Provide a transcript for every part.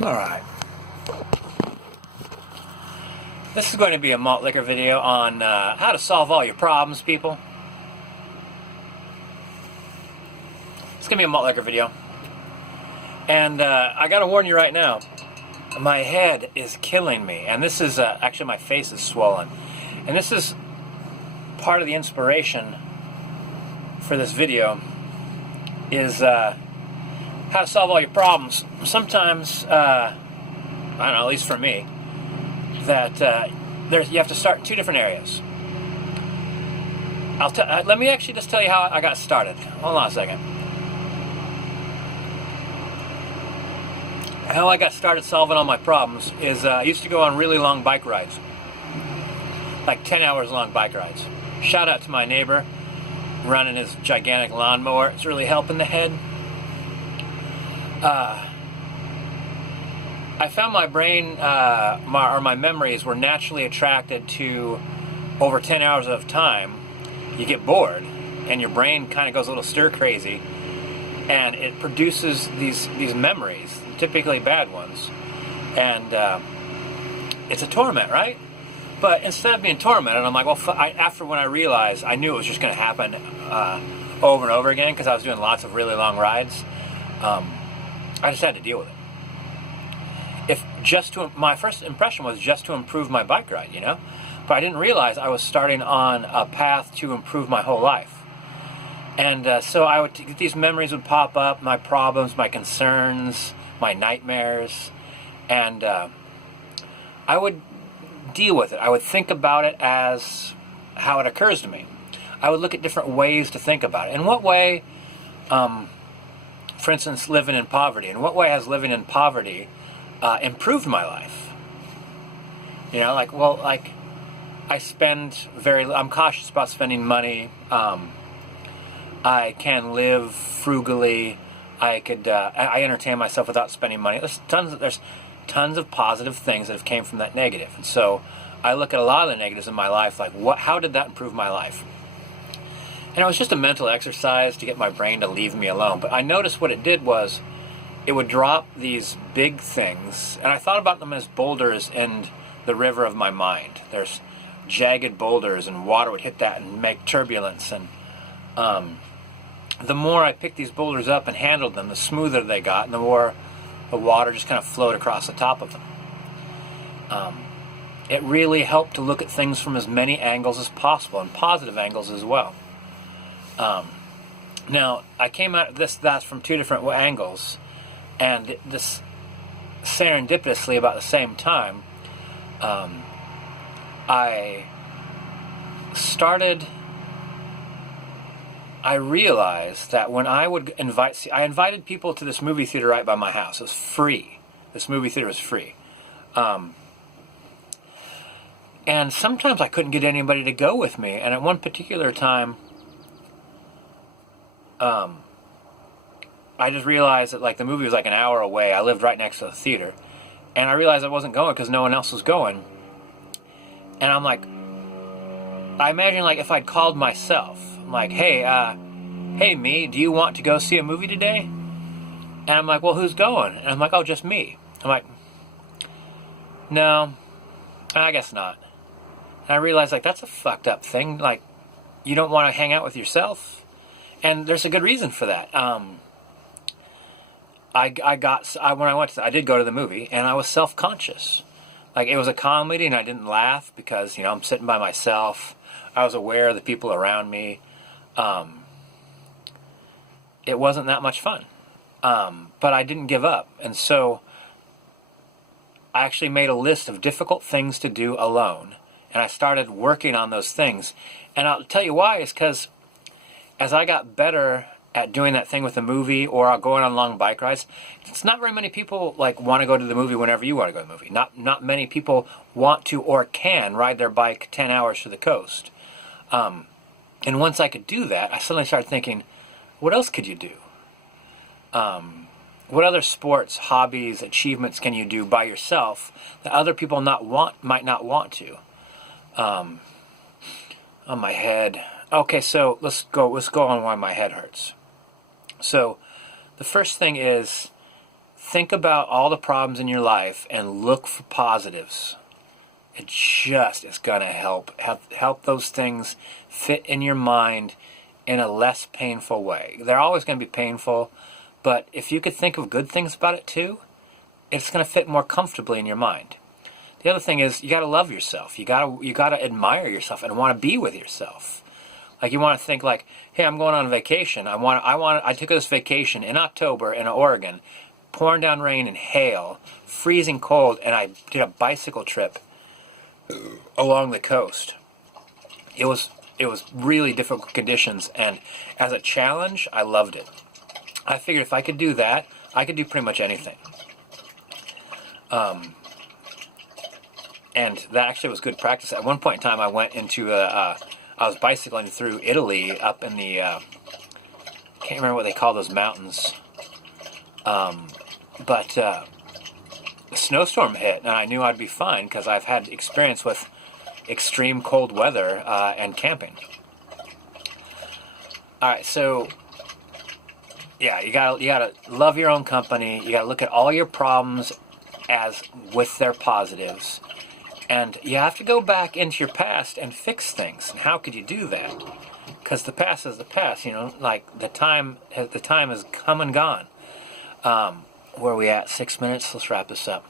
Alright. This is going to be a malt liquor video on how to solve all your problems, people. It's going to be a malt liquor video. And I got to warn you right now, my head is killing me. And this is, actually my face is swollen. And this is part of the inspiration for this video, is how to solve all your problems. Sometimes, I don't know, at least for me, that you have to start in two different areas. Let me actually just tell you how I got started. Hold on a second. How I got started solving all my problems is I used to go on really long bike rides. Like 10 hours long bike rides. Shout out to my neighbor running his gigantic lawnmower. It's really helping the head. I found my brain, my memories were naturally attracted to over 10 hours of time. You get bored, and your brain kind of goes a little stir crazy, and it produces these memories, typically bad ones, and it's a torment, right? But instead of being tormented, I'm like, well, after when I realized, I knew it was just going to happen over and over again, because I was doing lots of really long rides. I just had to deal with it. My first impression was just to improve my bike ride, you know? But I didn't realize I was starting on a path to improve my whole life. And so I would these memories would pop up, my problems, my concerns, my nightmares, and I would deal with it. I would think about it as how it occurs to me. I would look at different ways to think about it. In what way, for instance, living in poverty, in what way has living in poverty improved my life? You know, I'm cautious about spending money. I can live frugally. I entertain myself without spending money. There's tons of positive things that have came from that negative. And so I look at a lot of the negatives in my life, like how did that improve my life? And it was just a mental exercise to get my brain to leave me alone. But I noticed what it did was, it would drop these big things, and I thought about them as boulders in the river of my mind. There's jagged boulders, and water would hit that and make turbulence. And the more I picked these boulders up and handled them, the smoother they got, and the more the water just kind of flowed across the top of them. It really helped to look at things from as many angles as possible, and positive angles as well. Now, I came at that from two different angles, and this serendipitously about the same time, I realized that when I would I invited people to this movie theater right by my house. It was free. This movie theater was free. And sometimes I couldn't get anybody to go with me. And at one particular time, I just realized that the movie was like an hour away. I lived right next to the theater. And I realized I wasn't going because no one else was going. And I'm like, I imagine if I'd called myself. I'm like, hey me, do you want to go see a movie today? And I'm like, well, who's going? And I'm like, oh, just me. I'm like, no, I guess not. And I realized that's a fucked up thing. You don't want to hang out with yourself. And there's a good reason for that. I did go to the movie, and I was self-conscious. It was a comedy, and I didn't laugh because, I'm sitting by myself. I was aware of the people around me. It wasn't that much fun. But I didn't give up. And so I actually made a list of difficult things to do alone. And I started working on those things. And I'll tell you why, is because as I got better at doing that thing with the movie or going on long bike rides, it's not very many people want to go to the movie whenever you want to go to the movie. Not many people want to or can ride their bike 10 hours to the coast. And once I could do that, I suddenly started thinking, what else could you do? What other sports, hobbies, achievements can you do by yourself that other people might not want to? On my head. Okay, so let's go on why my head hurts. So the first thing is think about all the problems in your life and look for positives. It just is going to help those things fit in your mind in a less painful way. They're always going to be painful, but if you could think of good things about it too, it's going to fit more comfortably in your mind. The other thing is, you got to love yourself. You got to admire yourself and want to be with yourself. Like, you want to think like, hey, I'm going on vacation. I took this vacation in October in Oregon, pouring down rain and hail, freezing cold, and I did a bicycle trip along the coast. It was really difficult conditions, and as a challenge, I loved it. I figured if I could do that, I could do pretty much anything. And that actually was good practice. At one point in time, I went into I was bicycling through Italy up in the can't remember what they call those mountains, but a snowstorm hit, and I knew I'd be fine because I've had experience with extreme cold weather and camping. All right, so yeah, you gotta love your own company. You gotta look at all your problems as with their positives, and you have to go back into your past and fix things. And how could you do that? Because the past is the past. Like the time has come and gone. Where are we at? 6 minutes. Let's wrap this up.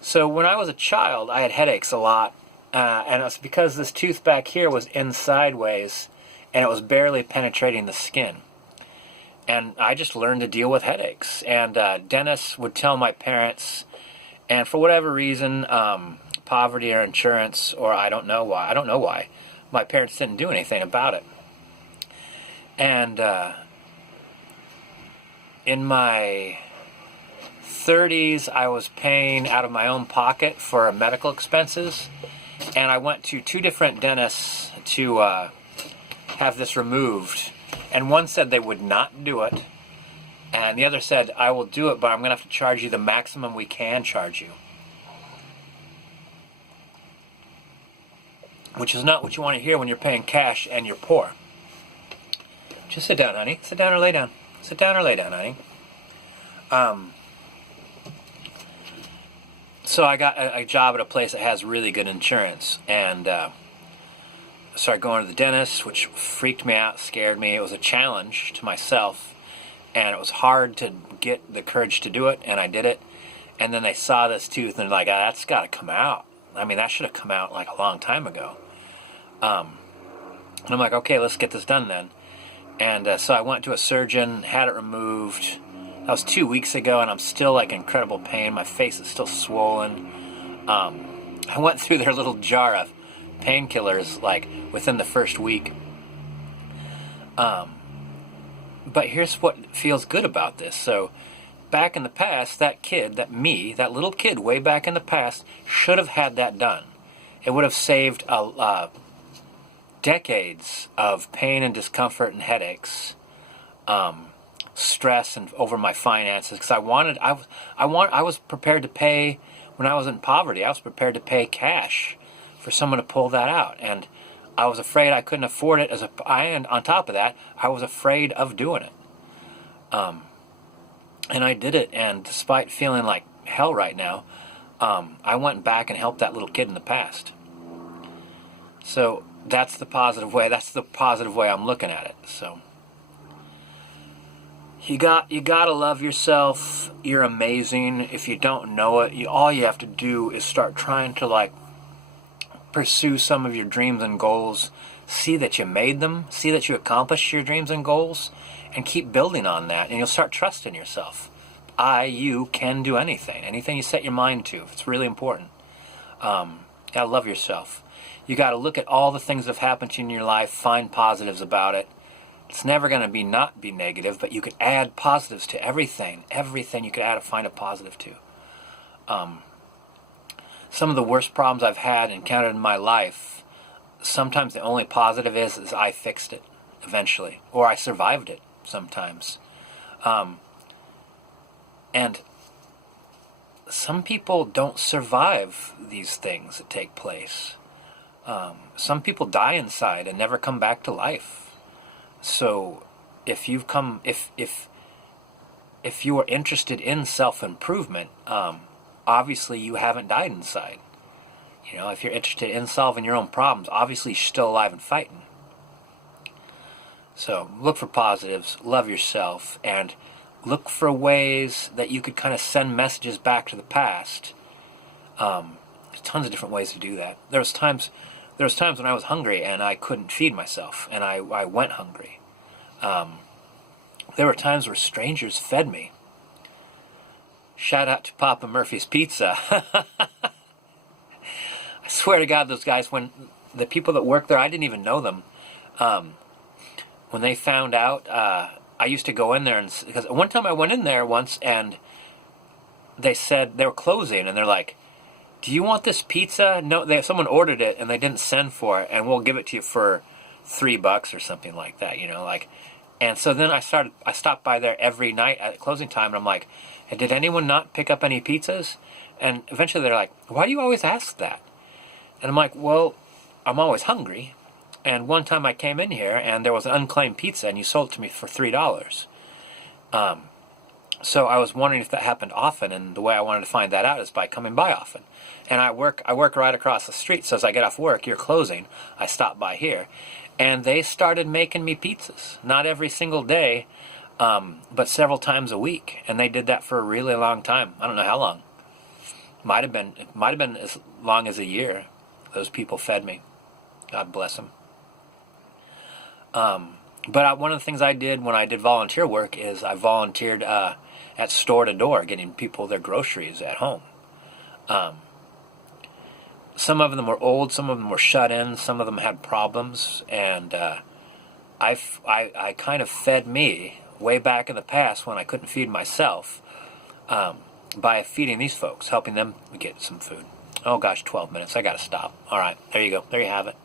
So when I was a child, I had headaches a lot, and it was because this tooth back here was in sideways, and it was barely penetrating the skin. And I just learned to deal with headaches. And dentists would tell my parents, and for whatever reason, poverty or insurance, or I don't know why, my parents didn't do anything about it. And in my 30s, I was paying out of my own pocket for medical expenses, and I went to 2 different dentists to have this removed, and one said they would not do it, and the other said, I will do it, but I'm going to have to charge you the maximum we can charge you, which is not what you want to hear when you're paying cash and you're poor. Just sit down, honey. Sit down or lay down. Sit down or lay down, honey. So I got a job at a place that has really good insurance, and started going to the dentist, which freaked me out, scared me. It was a challenge to myself, and it was hard to get the courage to do it, and I did it. And then they saw this tooth, and they're like, that's got to come out. I mean, that should have come out like a long time ago. And I'm like, okay, let's get this done then. And so I went to a surgeon, had it removed. That was 2 weeks ago, and I'm still like in incredible pain. My face is still swollen. I went through their little jar of painkillers like within the first week. But here's what feels good about this. So back in the past, that little kid way back in the past should have had that done. It would have saved decades of pain and discomfort and headaches, stress and over my finances, because I was prepared to pay. When I was in poverty, I was prepared to pay cash for someone to pull that out, and I was afraid I couldn't afford it. And on top of that, I was afraid of doing it. And I did it, and despite feeling like hell right now, I went back and helped that little kid in the past. So that's the positive way. That's the positive way I'm looking at it. So you gotta love yourself. You're amazing. If you don't know it, all you have to do is start trying to pursue some of your dreams and goals. See that you made them. See that you accomplished your dreams and goals, and keep building on that. And you'll start trusting yourself. You can do anything. Anything you set your mind to. It's really important. You gotta love yourself. You gotta look at all the things that have happened to you in your life. Find positives about it. It's never going to not be negative, but you could add positives to everything. Everything you could find a positive to. Some of the worst problems I've had encountered in my life, sometimes the only positive is I fixed it eventually, or I survived it sometimes. And some people don't survive these things that take place. Some people die inside and never come back to life. So if if you are interested in self-improvement, obviously you haven't died inside. You know, if you're interested in solving your own problems, obviously you're still alive and fighting. So look for positives, love yourself, and look for ways that you could kind of send messages back to the past. There's tons of different ways to do that. There was times when I was hungry and I couldn't feed myself, and I went hungry. There were times where strangers fed me. Shout out to Papa Murphy's Pizza. I swear to God, those guys, when the people that work there, I didn't even know them. When they found out, I used to go in there, and because one time I went in there once and they said they were closing, and they're like, "Do you want this pizza?" No, someone ordered it and they didn't send for it, and we'll give it to you for $3 or something like that, you know, like. And so then I stopped by there every night at closing time, and I'm like, "Hey, did anyone not pick up any pizzas?" And eventually they're like, "Why do you always ask that?" And I'm like, "Well, I'm always hungry. And one time I came in here and there was an unclaimed pizza and you sold it to me for $3. So I was wondering if that happened often, and the way I wanted to find that out is by coming by often. And I work right across the street, so as I get off work, you're closing, I stop by here. And they started making me pizzas. Not every single day, but several times a week. And they did that for a really long time. I don't know how long. It might have been as long as a year. Those people fed me. God bless them. But one of the things I did when I did volunteer work is I volunteered at store to door, getting people their groceries at home. Some of them were old, some of them were shut in, some of them had problems, and I kind of fed me way back in the past when I couldn't feed myself by feeding these folks, helping them get some food. Oh gosh, 12 minutes. I gotta stop. All right, there you go. There you have it.